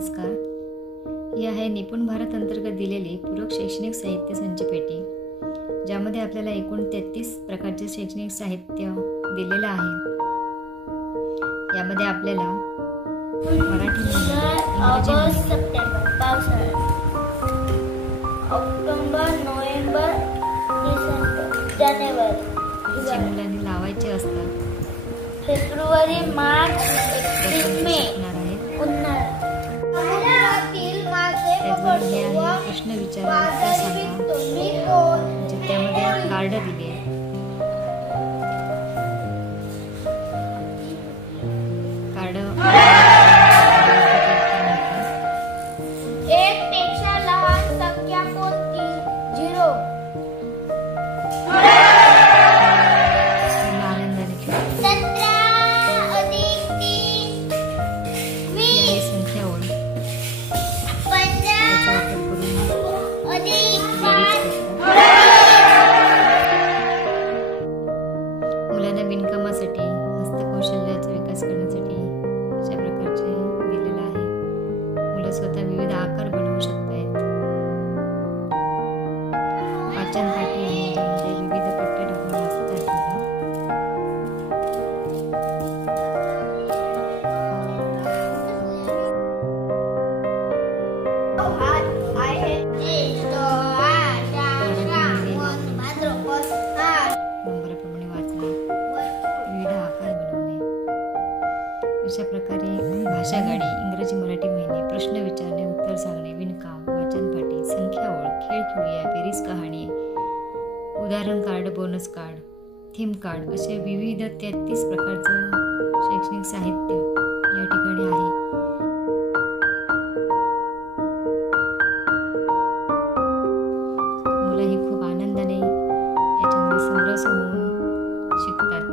नमस्कार. ही आहे निपुण भारत अंतर्गत दिलेली पूरक शैक्षणिक साहित्य संचपेटी, ज्यामध्ये आपल्याला एकूण 33 प्रकारचे शैक्षणिक साहित्य दिलेलं आहे. यामध्ये आपल्याला मराठी ऑगस्ट, सप्टेंबर पावसाळा, ऑक्टोबर, नोव्हेंबर, डिसेंबर, जानेवारी मुलांनी लावायचे असतात. फेब्रुवारी, मार्च, एप्रिल, मे उन्हाळा. त्याचबरोबर हे आहे प्रश्न विचारा उत्तर सांगा, म्हणजे त्यामध्ये कार्ड दिले. कार्ड एक पेक्षा लहान संख्या कोणती? 0. आनंदाने 17 अधिक 3 20. संख्या ओळ 15 वापर करून अधिक बेरीज 5 करतात. मुलांना विणकामासाठी हस्तकौशल्याचा विकास करण्यासाठी अशा प्रकारचे दिलेलं आहे. मुलं स्वतः विविध आकार बनवू शकतात. वाचन पाठी आहे, ज्यामध्ये विविध पट्ट्या टाकून वाचतात मुलं. नंबराप्रमाणे वाचणे, विविध आकार बनवणे. अशा प्रकारे भाषा गाडी, इंग्रजी मराठी महिने, प्रश्न विचारणे उत्तर सांगणे, विणकाम, वाचनपाठी, संख्या ओळ, खेळ खेळूया, बेरीज कहाणी, उदाहरण card, bonus card, theme card असे विविध 33 प्रकारचं शैक्षणिक साहित्य या ठिकाणी आहे. मुलं ही खूप आनंदाने याच्यामध्ये समरस होऊन शिकतात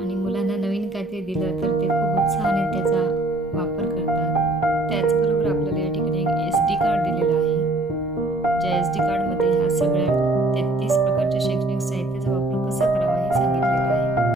आणि मुलांना नवीन काहीतरी दिलं तर ते खूप उत्साहाने त्याचा